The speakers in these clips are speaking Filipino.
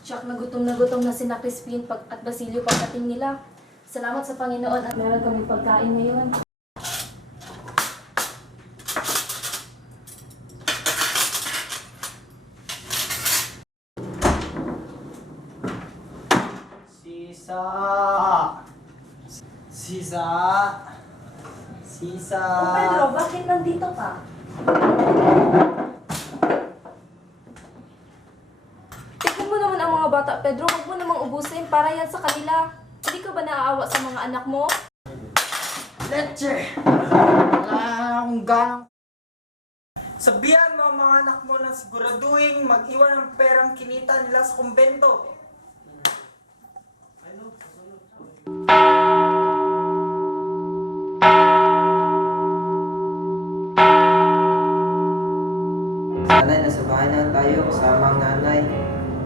Tsak na gutom na sina Crispin at Basilio pagdating nila. Salamat sa Panginoon at meron kami pagkain ngayon. Sisa! Sisa! Sisa! Oh, Pedro, bakit nandito ka? Tignan mo naman ang mga bata, Pedro. Huwag mo namang ubusin para yan sa kanila. Hindi ka ba naaawa sa mga anak mo? Leche! Wala akong ganang... Sabihan mo ang mga anak mo na siguraduhin mag-iwan ng perang kinita nila sa kumbento. Nanay, nasa bahay na tayo kasama ang nanay.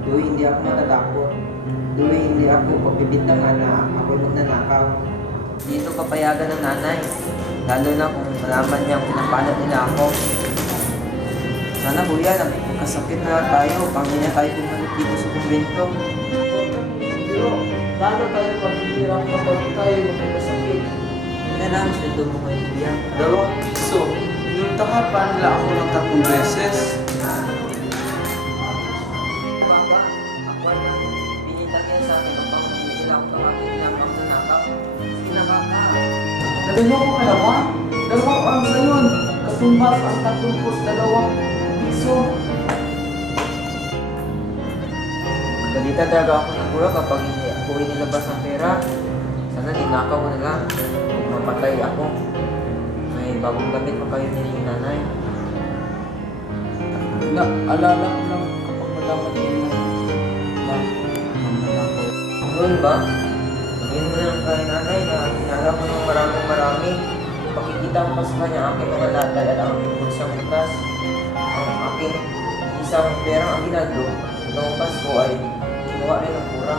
Duwi, hindi ako matatakot. Duwi, hindi ako pagbibintangan na ako'y magnanakaw. Dito papayagan ng nanay. Lalo na kung malaman niya kung napalad nila ako. Sana kuya, nagkasakit na tayo. Pang hindi na tayo bumalik dito sa kumbento. Pero, lalo tayo paghihirap kapag tayo magkasakit. Hindi na, sweldo mo kayo kuya. 2 piso. Inuntahan pa nila ako ng 3 beses. Baba, ako ay nang binitag niya sa akin ang pangangilila ko tawagin nilang magnanakaw. Hindi nakaka. Nagano ko kalawa? 2 ang sayon. Katumbas ang 32 piso. Balita talaga ako ng kura kapag hindi ako inilabas ang pera. Sana ninakaw ko na lang. Mapatay ako. May bagong gamit pa kayo nila yung nanay. Alala ko lang kapag malaman nila na magnanakaw. Noon ba? Sabihin mo na lang kay nanay na hinala ko ng marami. Pakikita ko pa sa kanya ang aking mga latay at ang aking bulsang butas. Ang aking isang perang aginado noong Pasko ay kinuha rin ng kura.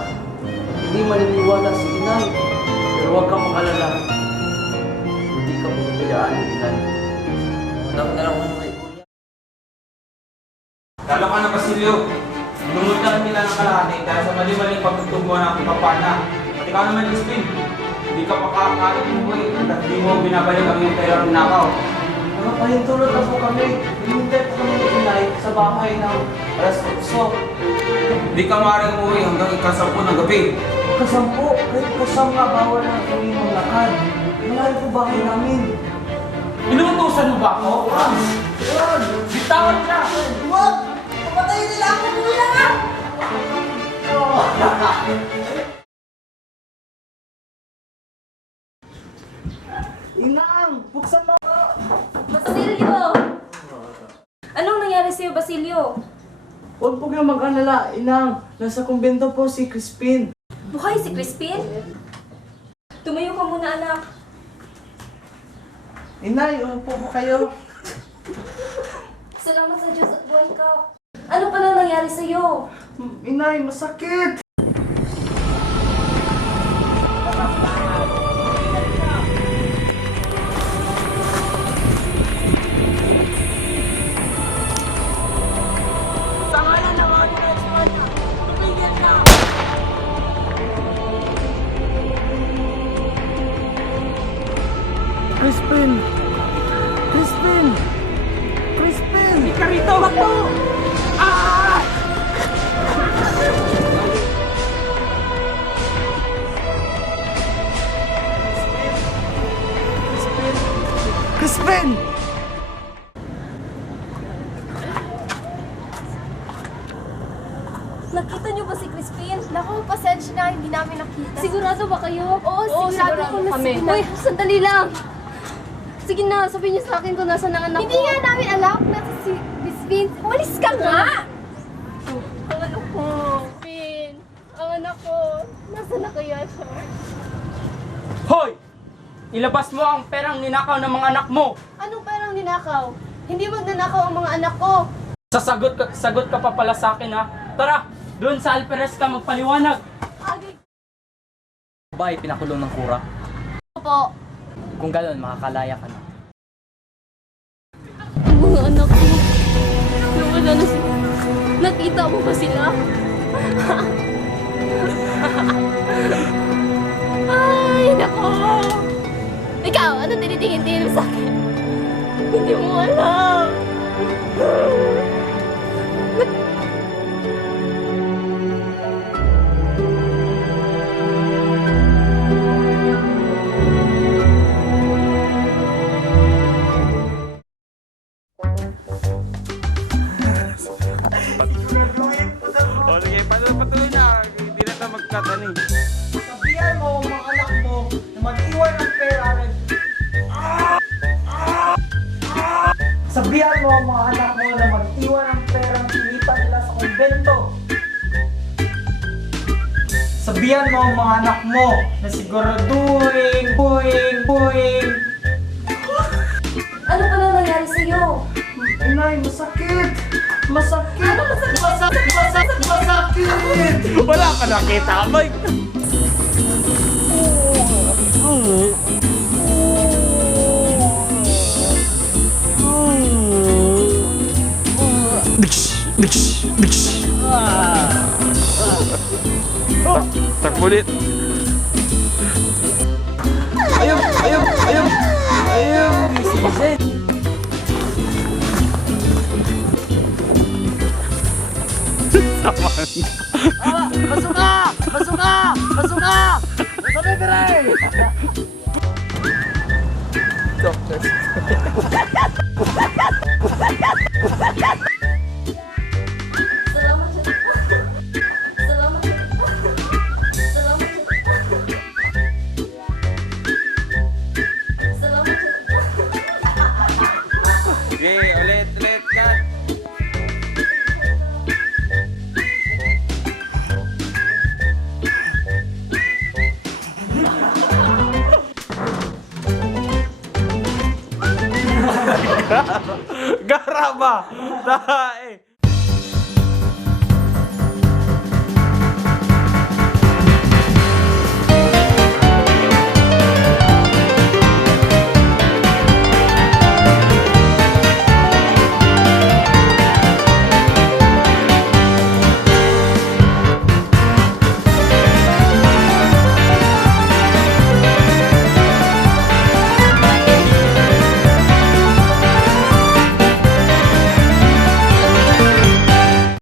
Hindi maniniwala si inay. Pero huwag kang mag-alala. Hindi ka pagpapayaan ng inay. Unang na lang umuwi kuya. Lalo ka na, Basilio. Inungutan nila ng kalahani dahil sa mali-maling pagtutubo ng aking papana. At ikaw naman, Crispin. Hindi ka pakakain mo at hindi mo binabalik ang iyong pera ng nakaw. Nakapahintulot na po kami. Hinintay po kami ni inay sa bahay ng alas 8. Hindi ka maaaring umuwi hanggang ika-10 ng gabi. Kasampo, kahit kasam nga bawal na kami maglakad. Malayo po bahay namin. Inuutusan mo ba ako? Wag! Bitawan na! Wag! Papatayin nila ako muna! Inang! Buksan mo! Basilio! Anong nangyari sa'yo, Basilio? Huwag po kayong mag-alala, Inang. Nasa kumbento po si Crispin. Buhay si Crispin? Tumayo ka muna, anak. Inay, upo po kayo. Salamat sa Diyos at buhay ka. Ano pala nangyari sa'yo? Inay, masakit! Crispin! Crispin! Crispin! Hindi ka rito! Bato! Ah! Crispin! Nakita niyo ba si Crispin? Naku, pasensya na, hindi namin nakita. Sigurado ba kayo? Oo, sigurado kami. Uy, sandali lang. Sige na, sabihin niyo sa akin kung nasa ang anak Hindi ko. nga namin alam na si Miss Vince. Umalis ka nga! Ang anak ko. Vin, ang anak ko, nasa na kaya siya? Hoy! Ilabas mo ang perang ninakaw ng mga anak mo! Anong perang ninakaw? Hindi magnanakaw ang mga anak ko. Sagot ka pa pala sa akin ha! Tara! Doon sa Alperes ka magpaliwanag! Agi Ba, pinakulong ng kura? po. Kung gano'n, makakalaya ka na. Ang mga anak ko. Nawala na si... Nakita mo ba sila? Ay, nako! Ikaw, ano tinitingin-tingin mo sa akin? Hindi mo alam. Siguraduhin mo na O sige, patuloy na. Hindi na tayo magkatani. Sabihan mo ang mga anak mo na mag-iwan ng pera rin. Sabihan mo ang mga anak mo na mag-iwan ng perang kinita nila sa kumbento. Sabihan mo ang mga anak mo na siguraduhin, buing. Ano pa na nangyari sa'yo? Inay, masakit! Masakit! Masakit! Wala ka nakita, Mike! Takulit. Ayun! Salamat siya. Salamat siya. Salamat siya. Salamat siya. Okay, ulit, cut! Garaba! Tae!